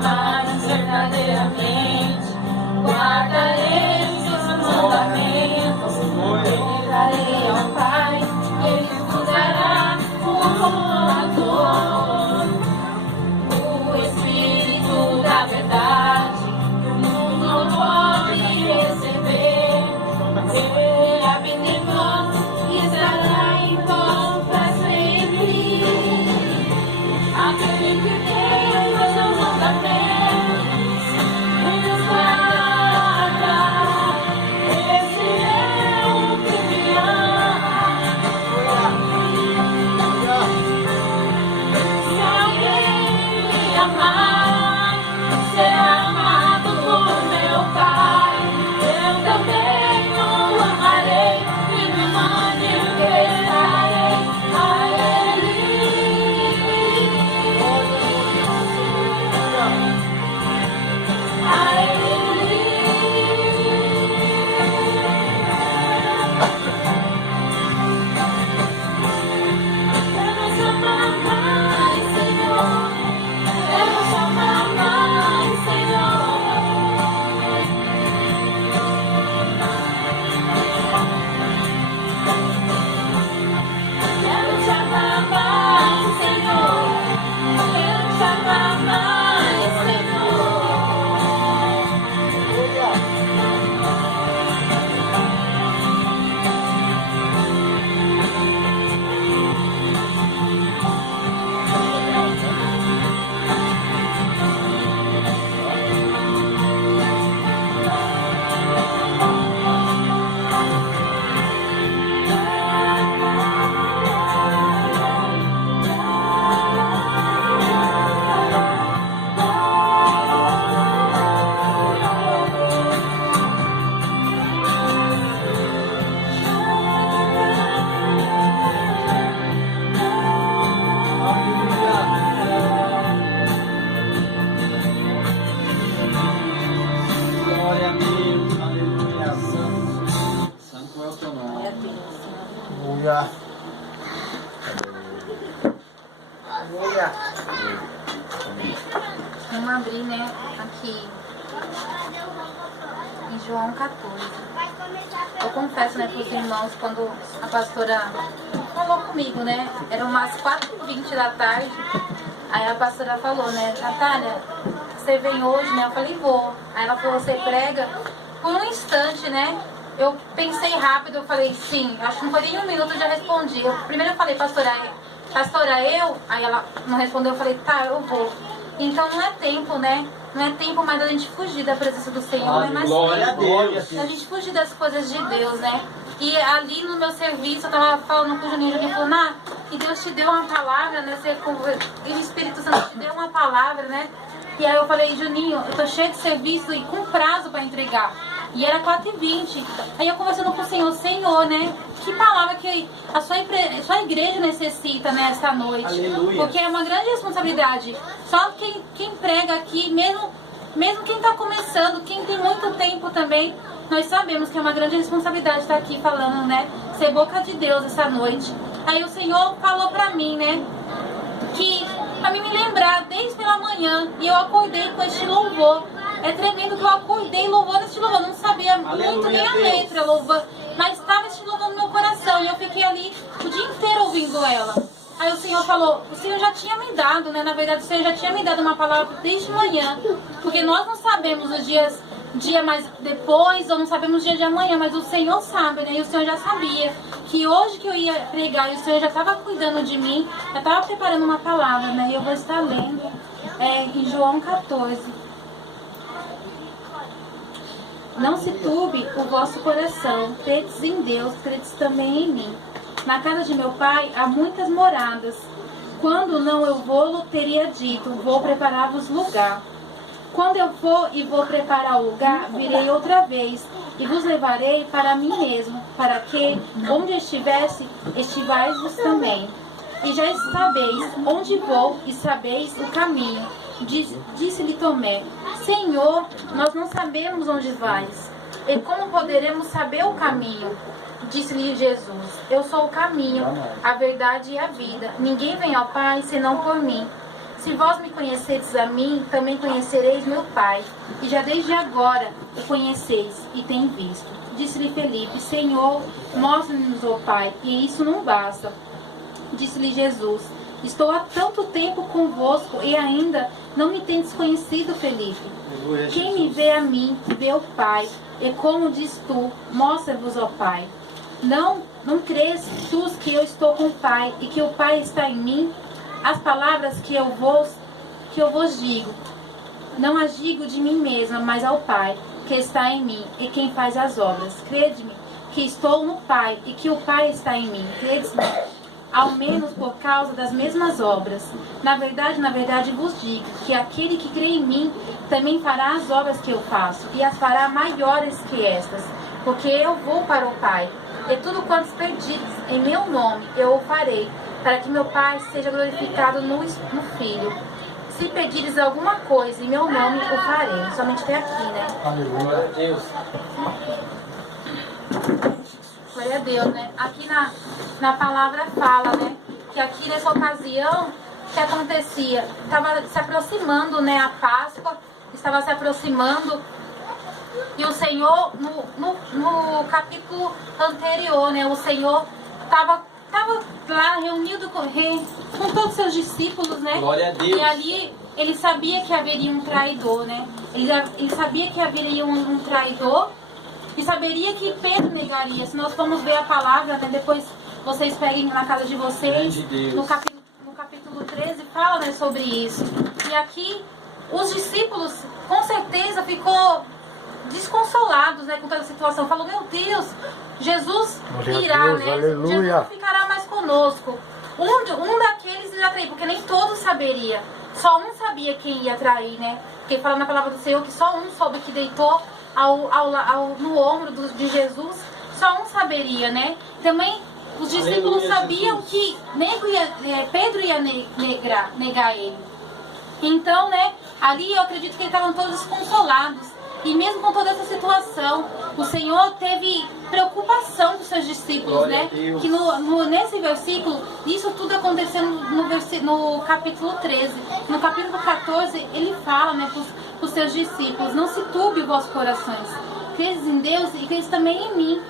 jamais verdadeiramente guardarei seus mandamentos. Pedirei ao Pai, Ele nos dará o Consolador, o Espírito da verdade, que o mundo não pode receber. Ele habita em nós e estará em nós para sempre. Aquele que tem os seus mandamentos e os guarda, esse é o que me ama. Se alguém me amar, será amado por meu Pai. Eu também o amarei e me manifestarei a Ele. Glória a Deus, aleluia. Santo é o teu nome. Aleluia. Aleluia. Vamos abrir, né, aqui em João 14. Eu confesso, né, para os irmãos, quando a pastora falou comigo, né, eram umas 4h20 da tarde, aí a pastora falou, né, Natália, você vem hoje, né, eu falei, vou. Aí ela falou, você prega? Por um instante, né, eu pensei rápido, eu falei, sim, acho que não foi nem um minuto, eu já respondi. Primeiro eu falei, pastora, eu? Aí ela não respondeu, eu falei, tá, eu vou. Então não é tempo, né? Não é tempo mais da gente fugir da presença do Senhor, não é mais Glória a tempo Deus. da gente fugir das coisas de Deus, né? E ali no meu serviço, eu tava falando com o Juninho, ele falou, que Deus te deu uma palavra, né? E o Espírito Santo te deu uma palavra, né? E aí eu falei, Juninho, eu tô cheio de serviço e com prazo para entregar. E era 4h20. Aí eu conversando com o Senhor, né? Que palavra que a sua igreja necessita nessa noite. Aleluia. Porque é uma grande responsabilidade. Só quem prega aqui, mesmo quem está começando, quem tem muito tempo também, nós sabemos que é uma grande responsabilidade estar aqui falando, né? Ser boca de Deus essa noite. Aí o Senhor falou pra mim, né? Que pra mim me lembrar desde pela manhã, e eu acordei com este louvor. É tremendo que eu acordei louvando este louvor. Eu não sabia muito nem a letra, louvando, mas estava este louvor no meu coração. E eu fiquei ali o dia inteiro ouvindo ela. Aí o Senhor falou, o Senhor já tinha me dado, né? Na verdade, o Senhor já tinha me dado uma palavra desde manhã. Porque nós não sabemos os dia mais depois, ou não sabemos o dia de amanhã, mas o Senhor sabe, né? E o Senhor já sabia que hoje que eu ia pregar, e o Senhor já estava cuidando de mim, já estava preparando uma palavra, né? E eu vou estar lendo em João 14. Não se turbe o vosso coração, credes em Deus, credes também em mim. Na casa de meu pai há muitas moradas. Quando não eu vou, teria dito, vou preparar-vos lugar. Quando eu for e vou preparar o lugar, virei outra vez e vos levarei para mim mesmo, para que, onde estivais vos também. E já sabeis onde vou e sabeis o caminho. Disse-lhe Tomé, Senhor, nós não sabemos onde vais. E como poderemos saber o caminho? Disse-lhe Jesus, eu sou o caminho, a verdade e a vida. Ninguém vem ao Pai senão por mim. Se vós me conhecedes a mim, também conhecereis meu Pai. E já desde agora o conheceis e tem visto. Disse-lhe Felipe, Senhor, mostra-nos o Pai, e isso não basta. Disse-lhe Jesus, estou há tanto tempo convosco e ainda não me tendes conhecido, Felipe. Quem me vê a mim, vê o Pai. E como diz tu, mostra-vos o Pai. Não crês tu que eu estou com o Pai e que o Pai está em mim? As palavras que eu vos digo, não as digo de mim mesma, mas ao Pai que está em mim e quem faz as obras. Crede-me que estou no Pai e que o Pai está em mim. Crede-me, ao menos por causa das mesmas obras. Na verdade vos digo que aquele que crê em mim também fará as obras que eu faço e as fará maiores que estas, porque eu vou para o Pai. E tudo quanto pedires em meu nome eu o farei, para que meu Pai seja glorificado no Filho. Se pedires alguma coisa em meu nome, o farei. Somente até aqui, né? Glória a Deus. Glória a Deus, né? Aqui na palavra fala, né? Que aqui nessa ocasião, o que acontecia? Estava se aproximando, né? A Páscoa estava se aproximando. E o Senhor, no capítulo anterior, né? O Senhor estava lá reunido com todos os seus discípulos, né? Glória a Deus. E ali ele sabia que haveria um traidor, né? Ele sabia que haveria um traidor e saberia que Pedro negaria. Se nós formos ver a palavra, né? Depois vocês peguem na casa de vocês, no capítulo 13, fala, né, sobre isso. E aqui os discípulos com certeza ficou desconsolados, né, com toda a situação. Falou, meu Deus, Jesus irá, né? Aleluia. Jesus não ficará mais conosco. Um daqueles irá trair, porque nem todos saberia. Só um sabia quem ia trair, né? Porque fala na palavra do Senhor que só um soube que deitou no ombro de Jesus. Só um saberia, né? Também os discípulos sabiam que Pedro ia negar ele. Então, né? Ali eu acredito que eles estavam todos desconsolados. E mesmo com toda essa situação, o Senhor teve preocupação com os seus discípulos, Glória né? Que nesse versículo, isso tudo aconteceu no capítulo 13. No capítulo 14, ele fala, né, para os seus discípulos, não se turbe os vossos corações. Credes em Deus e credes também em mim.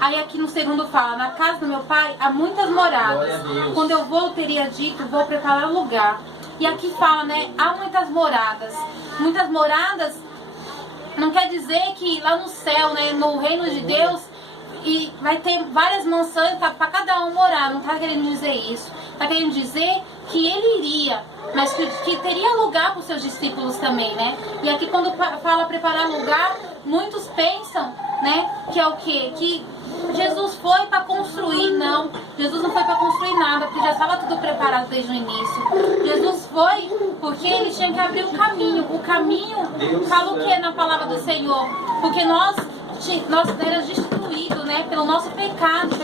Aí aqui no segundo fala, na casa do meu pai há muitas moradas. Quando eu vou, teria dito, vou preparar lugar. E aqui fala, né, há muitas moradas. Muitas moradas não quer dizer que lá no céu, né, no reino de Deus, e vai ter várias mansões para cada um morar. Não está querendo dizer isso. Está querendo dizer que ele iria, mas que teria lugar para os seus discípulos também, né? E aqui quando fala preparar lugar, muitos pensam, né, que é o quê? Que Jesus foi para construir. Não, Jesus não foi para construir nada, porque já estava tudo preparado desde o início. Jesus foi porque ele tinha que abrir o caminho. O caminho fala o que na palavra do Senhor? Porque nós éramos destituídos, né, pelo nosso pecado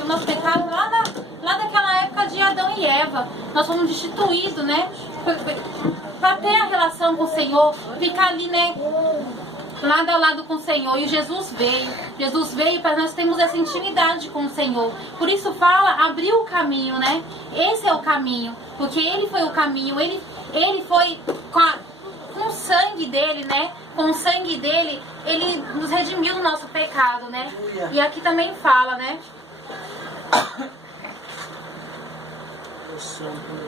lá daquela época de Adão e Eva. Nós fomos destituídos, né, para ter a relação com o Senhor, ficar ali, né, lado a lado com o Senhor. E Jesus veio para nós termos essa intimidade com o Senhor. Por isso fala, abriu o caminho, né? Esse é o caminho, porque ele foi o caminho. Ele foi com o sangue dele, né? Com o sangue dele, ele nos redimiu do nosso pecado, né? E aqui também fala, né?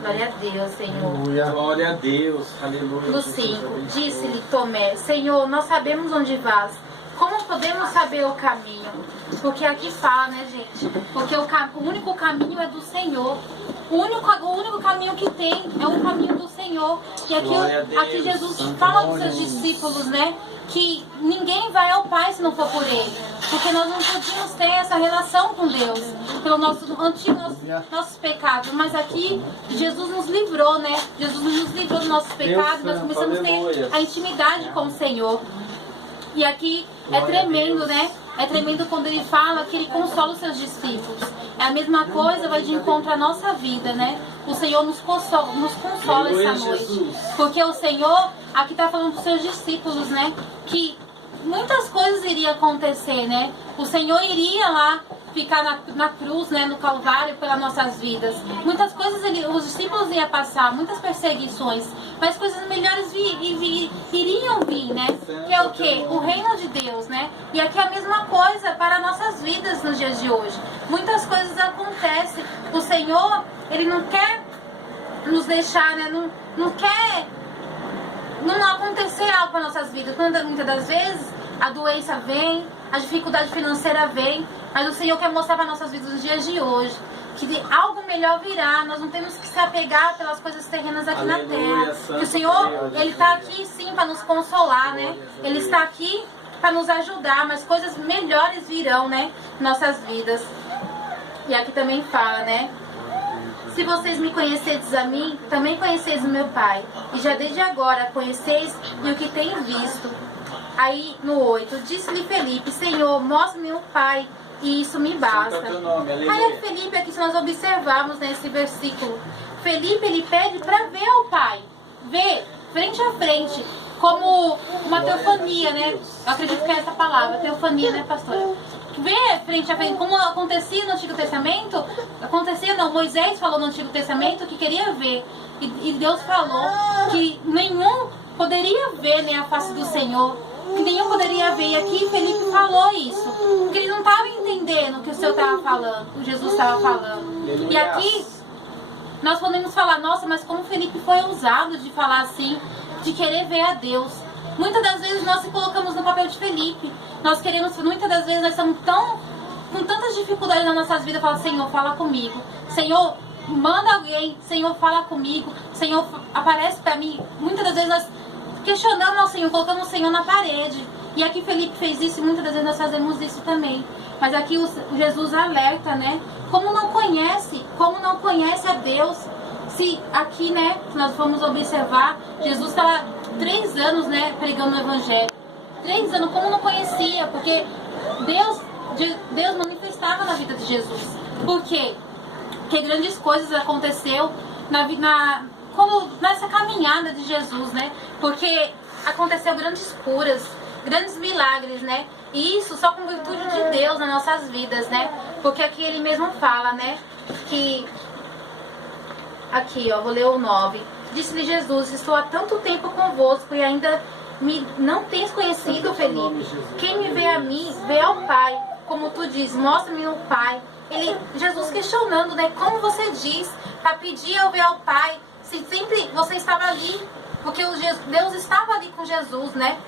Glória a Deus, Senhor. Glória a Deus. Aleluia. No 5, disse-lhe Tomé, Senhor, nós sabemos onde vás. Como podemos saber o caminho? Porque aqui fala, né, gente? Porque o único caminho é do Senhor. O único caminho que tem é o caminho do Senhor. E aqui Jesus fala para os seus discípulos, né? Que ninguém vai ao Pai se não for por Ele. Porque nós não podíamos ter essa relação com Deus pelo nossos pecados. Mas aqui Jesus nos livrou, né? Jesus nos livrou dos nossos pecados. Nós começamos a ter a intimidade com o Senhor. E aqui é tremendo, né? É tremendo quando ele fala que ele consola os seus discípulos. É a mesma coisa, vai de encontro à nossa vida, né? O Senhor nos consola essa noite. Porque o Senhor, aqui está falando para os seus discípulos, né? Que muitas coisas iriam acontecer, né? O Senhor iria lá ficar na cruz, né, no Calvário pelas nossas vidas. Muitas coisas os discípulos iam passar, muitas perseguições, mas coisas melhores iriam vir, né? Que é o quê? O reino de Deus, né? E aqui é a mesma coisa para nossas vidas nos dias de hoje. Muitas coisas acontecem. O Senhor, Ele não quer nos deixar, né? Não quer não acontecer algo para nossas vidas. Muitas das vezes a doença vem, a dificuldade financeira vem, mas o Senhor quer mostrar para nossas vidas nos dias de hoje que algo melhor virá. Nós não temos que se apegar pelas coisas terrenas aqui na terra. Que o Senhor, Ele está aqui sim para nos consolar, né? Ele está aqui para nos ajudar, mas coisas melhores virão, né? Nossas vidas. E aqui também fala, né? Se vocês me conhecedes a mim, também conheceis o meu Pai. E já desde agora conheceis e o que tenho visto. Aí no 8, disse-lhe Felipe, Senhor, mostra-me o Pai, e isso me basta. Aí Felipe, aqui se nós observarmos nesse versículo, Felipe, ele pede para ver o Pai. Ver, frente a frente, como uma teofania, né? Eu acredito que é essa palavra, teofania, né, pastora? Ver frente a frente, como acontecia no Antigo Testamento, Moisés falou no Antigo Testamento que queria ver, e Deus falou que nenhum poderia ver, né, a face do Senhor, que nenhum poderia ver, e aqui Felipe falou isso, porque ele não estava entendendo o que o Senhor estava falando, o Jesus estava falando, e aqui nós podemos falar, nossa, mas como Felipe foi ousado de falar assim, de querer ver a Deus. Muitas das vezes nós se colocamos no papel de Felipe. Nós queremos, muitas das vezes nós estamos com tantas dificuldades nas nossas vidas, falar, Senhor, fala comigo. Senhor, manda alguém. Senhor, fala comigo. Senhor, aparece para mim. Muitas das vezes nós questionamos ao Senhor, colocamos o Senhor na parede. E aqui Felipe fez isso e muitas das vezes nós fazemos isso também. Mas aqui o Jesus alerta, né? Como não conhece a Deus? Se aqui, né, nós vamos observar, Jesus estava 3 anos, né, pregando o Evangelho. 3 anos, como não conhecia? Porque Deus manifestava na vida de Jesus. Por quê? Porque grandes coisas aconteceu nessa caminhada de Jesus, né? Porque aconteceu grandes curas, grandes milagres, né? E isso só com virtude de Deus nas nossas vidas, né? Porque aqui ele mesmo fala, né, que aqui, ó, vou ler o 9. Disse-lhe Jesus, estou há tanto tempo convosco e ainda não tens conhecido, Felipe. Quem me vê a mim, vê ao Pai. Como tu diz, mostra-me o Pai. Jesus questionando, né, como você diz, para pedir eu ver ao Pai, se sempre você estava ali, porque Deus estava ali com Jesus, né?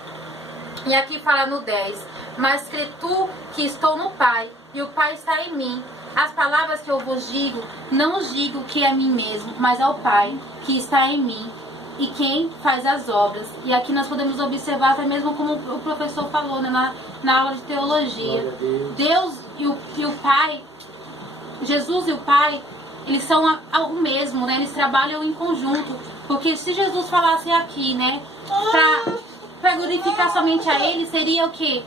E aqui fala no 10, mas crê tu que estou no Pai, e o Pai está em mim. As palavras que eu vos digo, não os digo que é a mim mesmo, mas ao Pai que está em mim e quem faz as obras. E aqui nós podemos observar, até mesmo como o professor falou, né, na aula de teologia. Deus e o Pai, Jesus e o Pai, eles são o mesmo, né? Eles trabalham em conjunto. Porque se Jesus falasse aqui, né, para glorificar somente a Ele, seria o quê?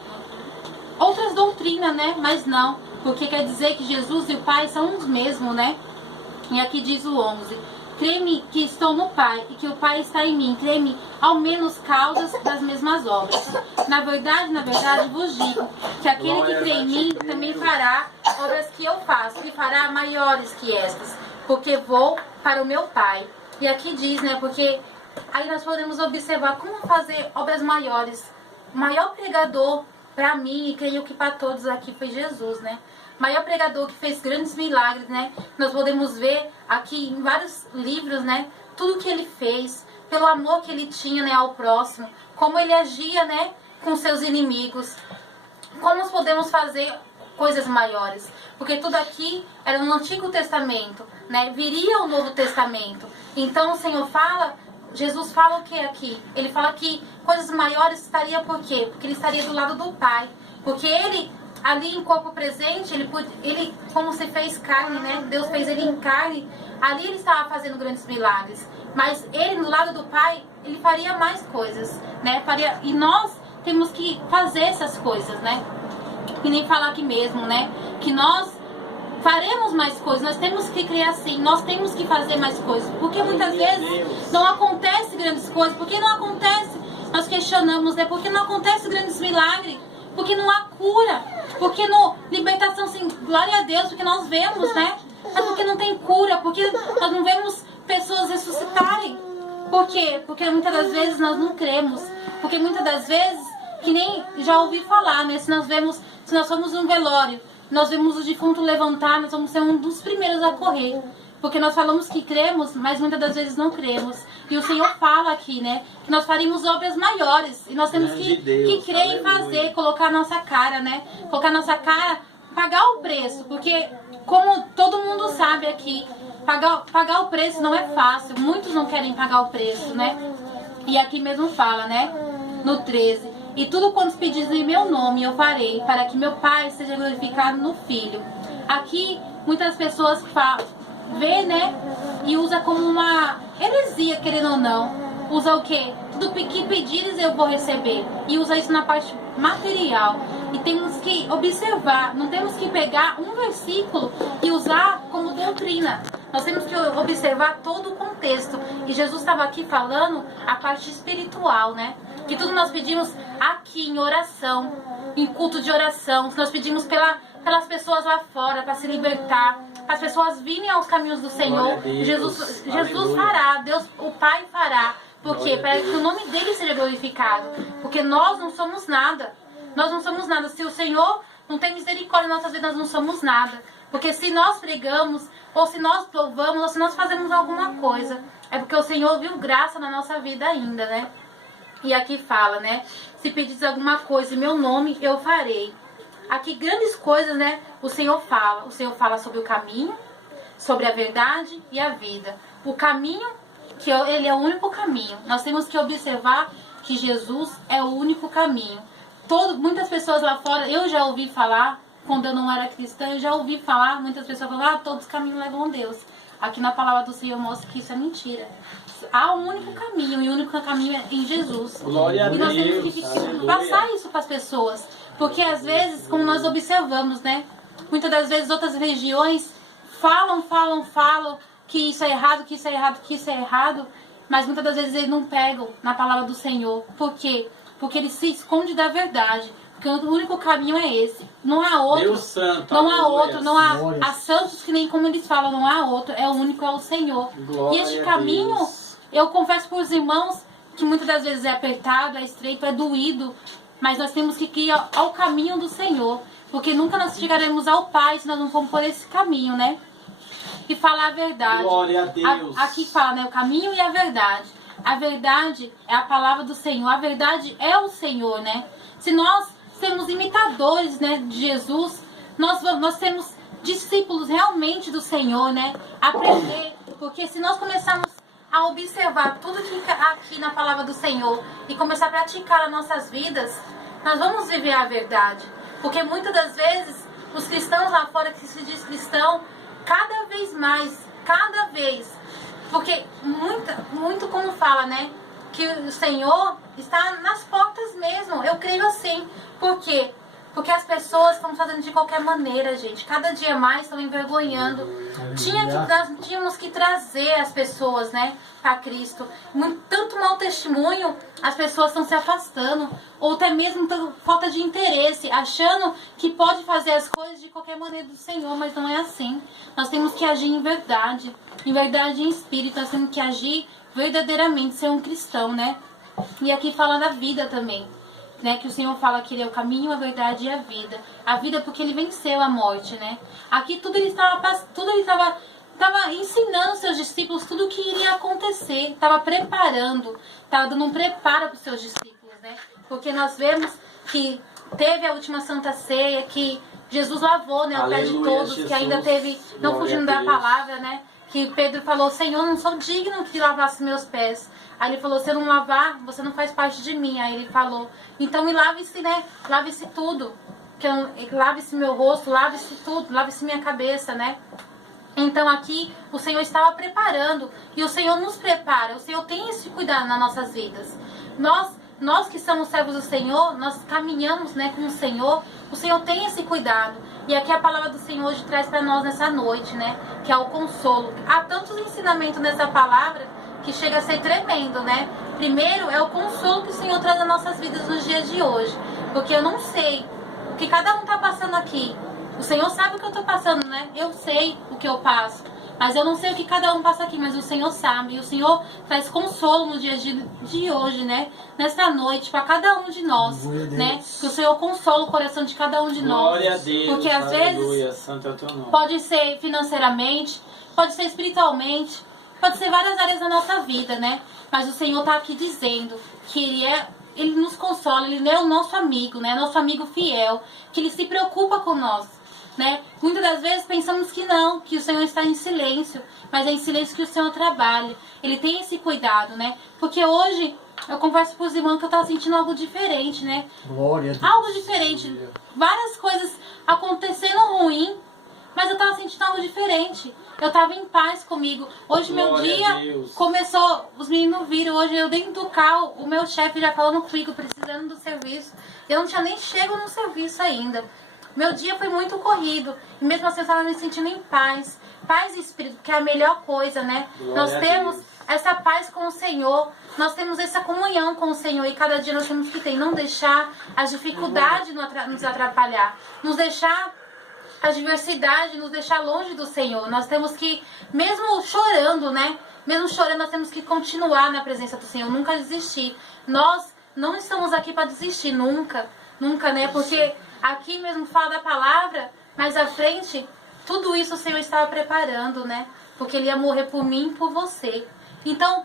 Outras doutrinas, né? Mas não. Porque quer dizer que Jesus e o Pai são os mesmos, né? E aqui diz o 11. Crê-me que estou no Pai e que o Pai está em mim. Crê-me ao menos causas das mesmas obras. Na verdade, vos digo que aquele que crê em mim também fará obras que eu faço e fará maiores que estas, porque vou para o meu Pai. E aqui diz, né? Porque aí nós podemos observar como fazer obras maiores. O maior pregador para mim, e creio que para todos aqui, foi Jesus, né? O maior pregador que fez grandes milagres, né? Nós podemos ver aqui em vários livros, né? Tudo que ele fez, pelo amor que ele tinha, né, ao próximo, como ele agia, né, com seus inimigos. Como nós podemos fazer coisas maiores? Porque tudo aqui era no Antigo Testamento, né? Viria o Novo Testamento. Então o Senhor fala, Jesus fala o que aqui? Ele fala que coisas maiores estaria por quê? Porque ele estaria do lado do Pai. Porque ele, ali em corpo presente, ele como se fez carne, né? Deus fez ele em carne. Ali ele estava fazendo grandes milagres. Mas ele, no lado do Pai, ele faria mais coisas, né? E nós temos que fazer essas coisas, né? Que nem falar aqui mesmo, né? Que nós faremos mais coisas, nós temos que criar assim, nós temos que fazer mais coisas. Porque muitas vezes não acontece grandes coisas. Por que não acontece? Nós questionamos, né? Porque não acontece grandes milagres? Porque não há cura. Porque no libertação, sim, glória a Deus, porque nós vemos, né? Mas porque não tem cura, porque nós não vemos pessoas ressuscitarem. Por quê? Porque muitas das vezes nós não cremos. Porque muitas das vezes, que nem já ouvi falar, né? Se nós formos num velório, nós vemos o defunto levantar, nós vamos ser um dos primeiros a correr. Porque nós falamos que cremos, mas muitas das vezes não cremos. E o Senhor fala aqui, né? Que nós faríamos obras maiores. E nós temos que crer e fazer, colocar a nossa cara, né? Colocar a nossa cara, pagar o preço. Porque, como todo mundo sabe aqui, pagar o preço não é fácil. Muitos não querem pagar o preço, né? E aqui mesmo fala, né? No 13. E tudo quanto pedis em meu nome eu farei, para que meu Pai seja glorificado no Filho. Aqui, muitas pessoas vê, né? E usa como uma heresia, querendo ou não. Usa o quê? Tudo que pedires eu vou receber. E usa isso na parte material. E temos que observar, não temos que pegar um versículo e usar como doutrina. Nós temos que observar todo o contexto. E Jesus estava aqui falando a parte espiritual, né? Que tudo nós pedimos aqui em oração, em culto de oração. Nós pedimos pelas pessoas lá fora para se libertar, para as pessoas virem aos caminhos do Senhor. Jesus fará, Deus, o Pai fará. Por quê? Para que o nome dele seja glorificado. Porque nós não somos nada. Nós não somos nada. Se o Senhor não tem misericórdia em nossas vidas, nós não somos nada. Porque se nós pregamos, ou se nós louvamos, ou se nós fazemos alguma coisa, é porque o Senhor viu graça na nossa vida ainda, né? E aqui fala, né? Se pedires alguma coisa em meu nome, eu farei. Aqui grandes coisas, né? O Senhor fala. O Senhor fala sobre o caminho, sobre a verdade e a vida. O caminho, que ele é o único caminho. Nós temos que observar que Jesus é o único caminho. Muitas pessoas lá fora, eu já ouvi falar, quando eu não era cristã, eu já ouvi falar, muitas pessoas falam, todos os caminhos levam a Deus. Aqui na palavra do Senhor mostra que isso é mentira. Há um único caminho, e o único caminho é em Jesus. Glória a Deus. E nós temos que passar isso para as pessoas. Porque às vezes, como nós observamos, né? Muitas das vezes outras religiões falam que isso é errado, que isso é errado, que isso é errado. Mas muitas das vezes eles não pegam na palavra do Senhor. Por quê? Porque ele se esconde da verdade. Porque o único caminho é esse. Não há outro. Deus santo, não há outro. Não há, Glória. há santos que nem como eles falam, não há outro. É o único, é o Senhor. Glória E este a caminho, Deus. eu confesso para os irmãos que muitas das vezes é apertado, é estreito, é doído. Mas nós temos que ir ao caminho do Senhor. Porque nunca nós chegaremos ao Pai se nós não formos por esse caminho, né? E falar a verdade. Glória a Deus. Aqui fala, né? O caminho e a verdade. A verdade é a palavra do Senhor. A verdade é o Senhor, né? Se nós sermos imitadores, né, de Jesus, nós temos discípulos realmente do Senhor, né? Aprender. Porque se nós começarmos a observar tudo que aqui na palavra do Senhor e começar a praticar nas nossas vidas, nós vamos viver a verdade. Porque muitas das vezes os cristãos lá fora que se diz cristão, cada vez mais, porque muito como fala, né, que o Senhor está nas portas mesmo. Eu creio assim. Por quê? Porque as pessoas estão fazendo de qualquer maneira, gente. Cada dia mais estão envergonhando. Tínhamos que trazer as pessoas, né, para Cristo. Tanto mau testemunho, as pessoas estão se afastando. Ou até mesmo falta de interesse, achando que pode fazer as coisas de qualquer maneira do Senhor, mas não é assim. Nós temos que agir em verdade e em espírito. Nós temos que agir verdadeiramente, ser um cristão, né? E aqui fala da vida também. Né, que o Senhor fala que ele é o caminho, a verdade e a vida. A vida porque ele venceu a morte, né? Aqui tudo ele estava ensinando seus discípulos tudo o que iria acontecer, estava preparando, estava dando um preparo para os seus discípulos, né? Porque nós vemos que teve a última Santa Ceia, que Jesus lavou, né, o pé de todos, Jesus. que ainda teve, não Glória fugindo a da Deus. palavra, né? Que Pedro falou, Senhor, não sou digno que lavasse meus pés. Aí ele falou, se eu não lavar, você não faz parte de mim. Aí ele falou, então me lave-se, né? Lave-se tudo. Lave-se meu rosto, lave-se tudo, lave-se minha cabeça, né? Então aqui o Senhor estava preparando. E o Senhor nos prepara. O Senhor tem esse cuidado nas nossas vidas. Nós que somos servos do Senhor, nós caminhamos, né, com o Senhor tem esse cuidado. E aqui a palavra do Senhor hoje traz para nós nessa noite, né? Que é o consolo. Há tantos ensinamentos nessa palavra que chega a ser tremendo, né? Primeiro é o consolo que o Senhor traz nas nossas vidas nos dias de hoje. Porque eu não sei que cada um tá passando aqui. O Senhor sabe o que eu tô passando, né? Eu sei o que eu passo. Mas eu não sei o que cada um passa aqui, mas o Senhor sabe. E o Senhor traz consolo no dia de hoje, né? Nesta noite, para cada um de nós, né? Que o Senhor consola o coração de cada um de nós. Glória a Deus. Porque às Aleluia. vezes Santo é o teu nome. pode ser financeiramente, pode ser espiritualmente, pode ser várias áreas da nossa vida, né? Mas o Senhor tá aqui dizendo que Ele nos consola, Ele é o nosso amigo, né? Nosso amigo fiel, que Ele se preocupa com nós, né? Muitas das vezes pensamos que não, que o Senhor está em silêncio, mas é em silêncio que o Senhor trabalha. Ele tem esse cuidado, né? Porque hoje eu converso com os irmãos que eu estava sentindo algo diferente, né? Glória a Deus. Algo diferente. Várias coisas acontecendo ruim, mas eu estava sentindo algo diferente. Eu estava em paz comigo. Hoje meu Glória a dia Deus. começou, os meninos viram, hoje eu dentro do carro, o meu chefe já falando comigo, precisando do serviço. Eu não tinha nem chego no serviço ainda. Meu dia foi muito corrido. E mesmo assim eu estava me sentindo em paz. Paz e espírito, que é a melhor coisa, né? Glória Nós a temos Deus. essa paz com o Senhor. Nós temos essa comunhão com o Senhor. E cada dia nós temos que ter. Não deixar as dificuldades nos atrapalhar. Nos deixar a diversidade, nos deixar longe do Senhor. Nós temos que, mesmo chorando, né? Mesmo chorando, nós temos que continuar na presença do Senhor. Nunca desistir. Nós não estamos aqui para desistir. Nunca. Nunca, né? Porque aqui mesmo fala da palavra, mas à frente, tudo isso o Senhor estava preparando, né? Porque Ele ia morrer por mim e por você. Então,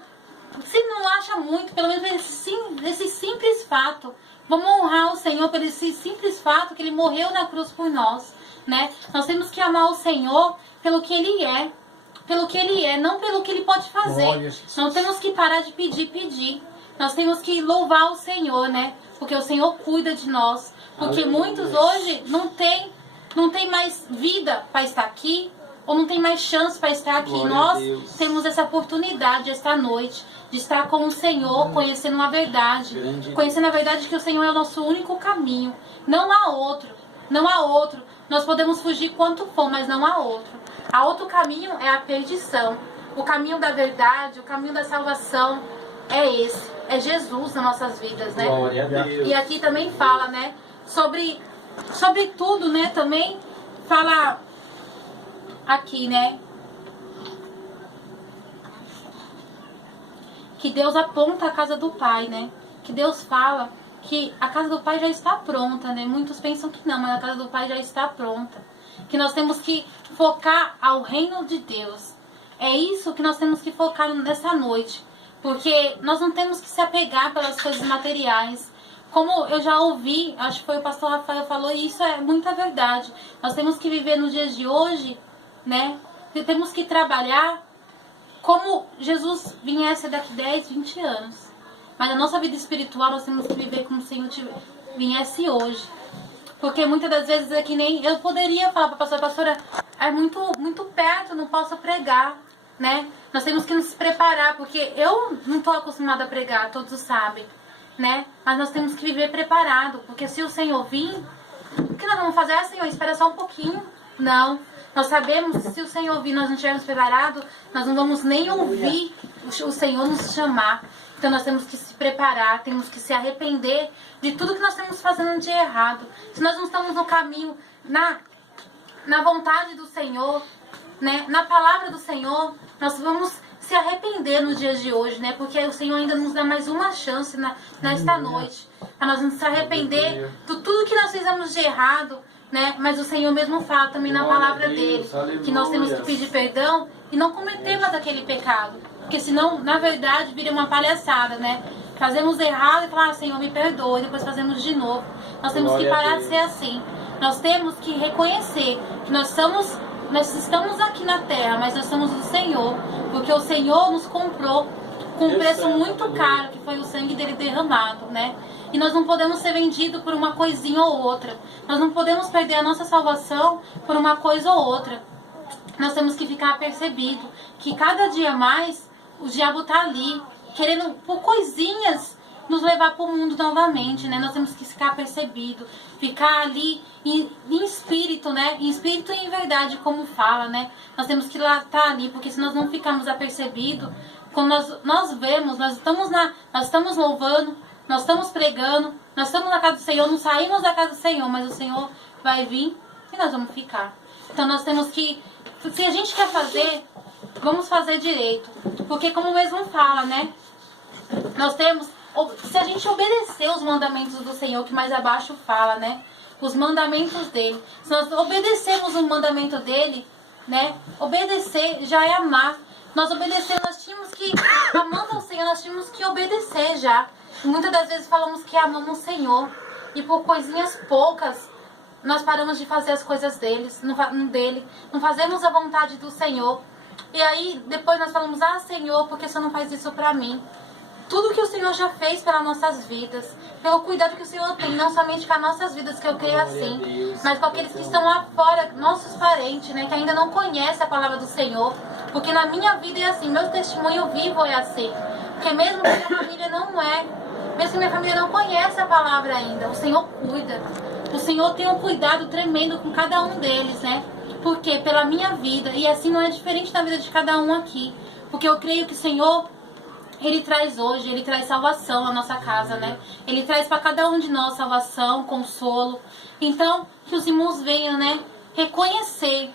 se não acha muito, pelo menos esse simples fato, vamos honrar o Senhor por esse simples fato que Ele morreu na cruz por nós, né? Nós temos que amar o Senhor pelo que Ele é. Pelo que Ele é, não pelo que Ele pode fazer. Glória a Jesus. Não temos que parar de pedir. Nós temos que louvar o Senhor, né? Porque o Senhor cuida de nós. Porque Aleluia. muitos hoje não tem mais vida para estar aqui, ou não tem mais chance para estar aqui. Glória a Nós Deus. temos essa oportunidade esta noite de estar com o Senhor, conhecendo a verdade. Grande Conhecendo a verdade que o Senhor é o nosso único caminho. Não há outro. Não há outro. Nós podemos fugir quanto for, mas não há outro. Há outro caminho é a perdição. O caminho da verdade, o caminho da salvação é esse. É Jesus nas nossas vidas, né? Glória a Deus. E aqui também fala, né? Sobre tudo, né? Também fala aqui, né? Que Deus aponta a casa do Pai, né? Que Deus fala que a casa do Pai já está pronta, né? Muitos pensam que não, mas a casa do Pai já está pronta. Que nós temos que focar ao reino de Deus. É isso que nós temos que focar nessa noite. Porque nós não temos que se apegar pelas coisas materiais. Como eu já ouvi, acho que foi o pastor Rafael falou, e isso é muita verdade. Nós temos que viver nos dias de hoje, né? E temos que trabalhar como Jesus viesse daqui 10, 20 anos. Mas a nossa vida espiritual nós temos que viver como se o Senhor viesse hoje. Porque muitas das vezes é que nem eu poderia falar para a pastora, é muito perto, não posso pregar, né? Nós temos que nos preparar, porque eu não estou acostumada a pregar, todos sabem, né? Mas nós temos que viver preparado, porque se o Senhor vir, o que nós vamos fazer? Ah, Senhor, espera só um pouquinho. Não. Nós sabemos que se o Senhor vir, nós não estivermos preparados, nós não vamos nem ouvir o Senhor nos chamar. Então nós temos que se preparar, temos que se arrepender de tudo que nós estamos fazendo de errado. Se nós não estamos no caminho, na vontade do Senhor, né, na palavra do Senhor, nós vamos se arrepender nos dias de hoje, né? Porque o Senhor ainda nos dá mais uma chance nesta noite. Para nós nos arrepender de tudo que nós fizemos de errado, né? Mas o Senhor mesmo fala também na Glória a palavra Deus, dele, que nós temos que aleluia. pedir perdão e não cometer mais aquele pecado. Porque senão, na verdade, vira uma palhaçada, né? Fazemos errado e falar, ah, Senhor, me perdoe, e depois fazemos de novo. Nós temos que Glória a parar de Deus. ser assim. Nós temos que reconhecer que nós estamos aqui na terra, mas nós somos do Senhor, porque o Senhor nos comprou com um Deus preço santo, muito aleluia. caro, que foi o sangue dele derramado, né? E nós não podemos ser vendidos por uma coisinha ou outra. Nós não podemos perder a nossa salvação por uma coisa ou outra. Nós temos que ficar apercebido que cada dia mais o diabo está ali, querendo por coisinhas nos levar para o mundo novamente, né? Nós temos que ficar apercebido, ficar ali em espírito, né? Em espírito e em verdade, como fala, né? Nós temos que estar ali, porque se nós não ficarmos apercebidos, quando nós vemos, nós estamos louvando, Nós estamos pregando, nós estamos na casa do Senhor, não saímos da casa do Senhor, mas o Senhor vai vir e nós vamos ficar. Então nós temos que, se a gente quer fazer, vamos fazer direito. Porque como mesmo fala, né? Nós temos, se a gente obedecer os mandamentos do Senhor, que mais abaixo fala, né? Os mandamentos dele. Se nós obedecermos o mandamento dele, né? Obedecer já é amar. Nós obedecemos, nós tínhamos que, amando o Senhor, nós tínhamos que obedecer já. E muitas das vezes falamos que amamos o Senhor. E por coisinhas poucas, nós paramos de fazer as coisas dele. Não fazemos a vontade do Senhor. E aí, depois nós falamos, Senhor, por que você não faz isso pra mim? Tudo que o Senhor já fez pelas nossas vidas, pelo cuidado que o Senhor tem, não somente com as nossas vidas, que eu creio assim, mas com aqueles que estão lá fora, nossos parentes, né, que ainda não conhecem a palavra do Senhor. Porque na minha vida é assim, meu testemunho vivo é assim. Porque mesmo que minha família não é, mesmo que minha família não conhece a palavra ainda, o Senhor cuida. O Senhor tem um cuidado tremendo com cada um deles, né? Porque pela minha vida, e assim não é diferente da vida de cada um aqui. Porque eu creio que o Senhor, Ele traz hoje, Ele traz salvação à nossa casa, né? Ele traz para cada um de nós salvação, consolo. Então, que os irmãos venham, né? Reconhecer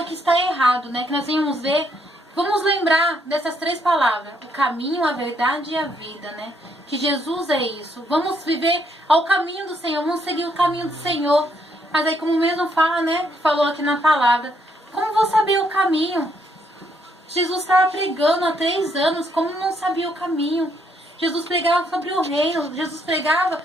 o que está errado, né? Que nós venhamos ver. Vamos lembrar dessas 3 palavras: o caminho, a verdade e a vida, né? Que Jesus é isso. Vamos viver ao caminho do Senhor, vamos seguir o caminho do Senhor. Mas aí, como mesmo fala, né? Falou aqui na palavra, como vou saber o caminho? Jesus estava pregando há 3 anos, como não sabia o caminho? Jesus pregava sobre o reino, Jesus pregava